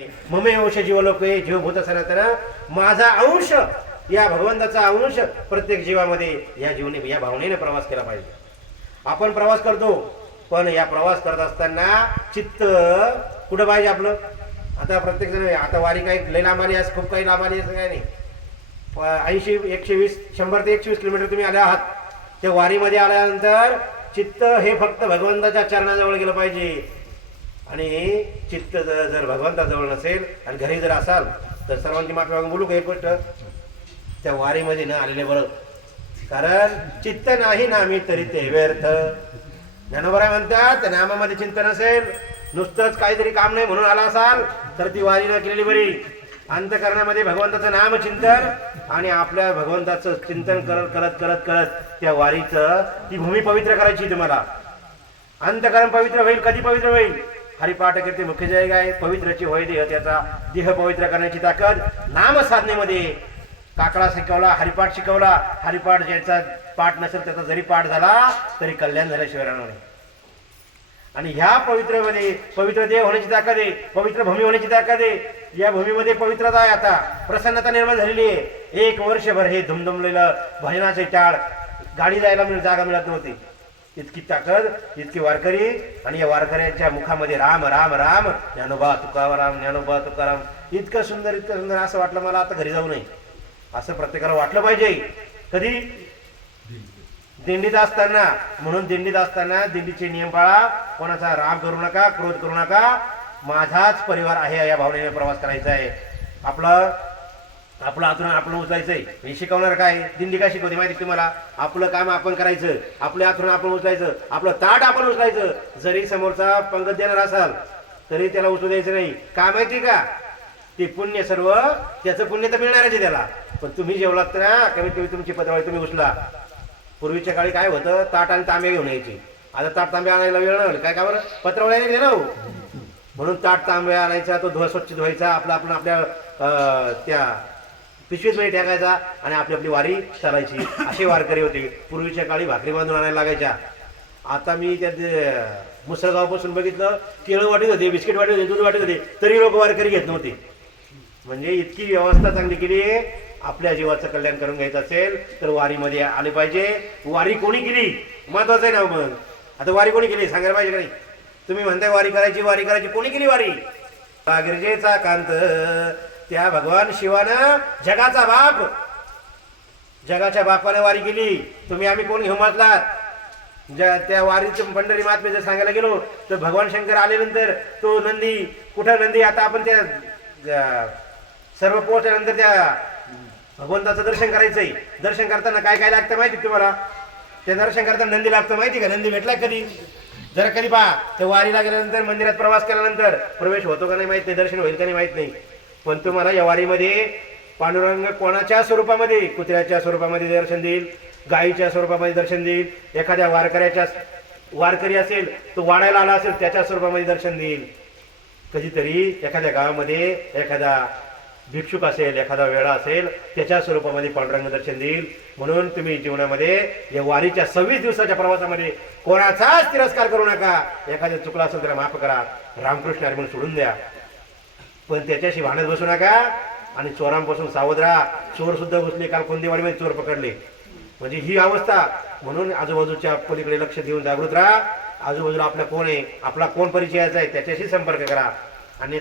ममे अंश जीवलोक जीवभूत सनातन माझा अंश या भगवंताचा अंश प्रत्येक जीवामध्ये या जीवने या भावनेने प्रवास केला पाहिजे. आपण प्रवास करतो पण या प्रवास करत असताना चित्त कुठं पाहिजे आपलं? आता प्रत्येक जण आता वारी काही लय लांब आली आज खूप काही लांब आली असं काही नाही. ऐंशी एकशे वीस शंभर ते एकशे वीस किलोमीटर तुम्ही आले आहात. त्या वारीमध्ये आल्यानंतर चित्त हे फक्त भगवंताच्या चरणाजवळ गेलं पाहिजे. आणि चित्त जर भगवंताजवळ नसेल आणि घरी जर असाल तर सर्वांची माफी मागून बोलू का एक गोष्ट? त्या वारीमध्ये न आलेले बरं. कारण चित्त नाही ना मी तरी ते व्यर्थ. ज्ञानोबराय म्हणतात नामामध्ये चिंतन असेल नुसतंच काहीतरी काम नाही म्हणून आला असाल तर ती वारी न केलेली बरी. अंतकरणामध्ये भगवंताचं नाम चिंतन आणि आपल्या भगवंताचं चिंतन करत करत करत करत त्या वारीचं ती भूमी पवित्र करायची तुम्हाला. अंतकरण पवित्र होईल कधी पवित्र होईल? हरिपाठ करते मुख्य जय गाय पवित्रची होय देह त्याचा देह पवित्र करण्याची ताकद नाम साधनेमध्ये काकडा शिकवला हरिपाठ शिकवला हरिपाठ ज्याचा पाठ नसेल त्याचा जरी पाठ झाला तरी कल्याण झाल्याशिवाय राहणार नाही. आणि ह्या पवित्रमध्ये पवित्र देह होण्याची ताकद आहे पवित्र भूमी होण्याची ताकद आहे. या भूमीमध्ये पवित्रता आहे आता प्रसन्नता निर्माण झालेली आहे. एक वर्षभर हे धुमधुमलेलं भजनाचे टाळ गाडी जायला मिळ जागा मिळत नव्हती. इतकी ताकद इतकी वारकरी आणि या वारकऱ्यांच्या मुखामध्ये राम राम राम ज्ञानोबा तुकाराम ज्ञानोबा तुकाराम. इतकं सुंदर इतकं सुंदर असं वाटलं मला आता घरी जाऊ नये. असं प्रत्येकाला वाटलं पाहिजे. कधी? दिंडीत असताना. म्हणून दिंडीत असताना दिंडीचे नियम पाळा. कोणाचा राग करू नका क्रोध करू नका. माझाच परिवार आहे या भावनेने प्रवास करायचा आहे. आपलं आपलं आतून आपलं उचलायचंय. हे शिकवणार काय? दिंडी काय शिकवते माहिती तुम्हाला? आपलं काम आपण करायचं. आपल्या आतून आपण उचलायचं. आपलं ताट आपण उचलायचं. जरी समोरचा पंगत देणार असाल तरी त्याला उचलू द्यायचं नाही. का माहिती का? ते पुण्य सर्व त्याचं पुण्य तर मिळणारच आहे त्याला. पण तुम्ही जेवलात ना कमीत कमी तुमची पत्रावळी तुम्ही उचला. पूर्वीच्या काळी काय होतं? ताट आणि तांबे घेऊन यायची. आता ताट तांबे आणायला वेळ नाही. काय का बरं? पत्रावळ्याने गेलो हो? म्हणून ताट तांबे आणायचा तो धुवा स्वच्छ धुवायचा. आपला आपण आपल्या त्या पिशवीत मध्ये टाकायचा आणि आपली आपली वारी चालायची. असे वारकरी होते. पूर्वीच्या काळी भाकरी बांधून आणायला लागायच्या. आता मी त्या मुसळगावपासून बघितलं केळं वाटत होते बिस्किट वाटत होते दूध वाटत होते तरी लोक वारकरी घेत नव्हते. म्हणजे इतकी व्यवस्था चांगली केली आहे आपल्या जीवाचं कल्याण करून घ्यायचं असेल तर वारीमध्ये आले पाहिजे. वारी कोणी केली? महत्वाचं आहे ना हो मग. आता वारी कोणी केली? सांगायला पाहिजे का नाही? तुम्ही म्हणताय वारी करायची वारी करायची. कोणी केली वारी? गिरजेचा कांत त्या भगवान शिवानं जगाचा बाप. जगाच्या बापाने वारी केली. तुम्ही आम्ही कोण घेऊ म्हटलात ज्या त्या वारीचे पंढरी महात्मे जर सांगायला गेलो तर भगवान शंकर आल्यानंतर तो नंदी कुठं नंदी? आता आपण त्या सर्व पोहोचल्यानंतर त्या भगवंताचं दर्शन करायचंय. दर्शन करताना काय काय लागतं माहिती तुम्हाला? ते दर्शन करताना नंदी लागतं माहिती का? नंदी भेटला कधी? जरा कधी पहा. ते वारीला गेल्यानंतर मंदिरात प्रवास केल्यानंतर प्रवेश होतो का नाही माहीत नाही दर्शन होईल का नाही माहीत नाही. पण तुम्हाला या वारीमध्ये पांडुरंग कोणाच्या स्वरूपामध्ये? कुत्र्याच्या स्वरूपामध्ये दर्शन देईल गायीच्या स्वरूपामध्ये दर्शन देईल एखाद्या वारकऱ्याच्या वारकरी असेल तो वाढायला आला असेल त्याच्या स्वरूपामध्ये दर्शन देईल. कधीतरी एखाद्या गावामध्ये एखादा भिक्षुक असेल एखादा वेळा असेल त्याच्या स्वरूपामध्ये पांडुरंग दर्शन देईल. म्हणून तुम्ही जीवनामध्ये या वारीच्या सव्वीस दिवसाच्या प्रवासामध्ये कोणाचाच तिरस्कार करू नका. एखाद्या चुकला असेल तर माफ करा. रामकृष्ण हरी सोडून द्या. पण त्याच्याशी भांडत बसू नका. आणि चोरांपासून सावध राहा. चोर सुद्धा घुसले काल कोंदेवाडीमध्ये चोर पकडले. म्हणजे ही अवस्था. म्हणून आजूबाजूच्या पलीकडे लक्ष देऊन जागृत राहा. आजूबाजूला आपला कोण आहे? आपला कोण परिचयाचा आहे? त्याच्याशी संपर्क करा. आणि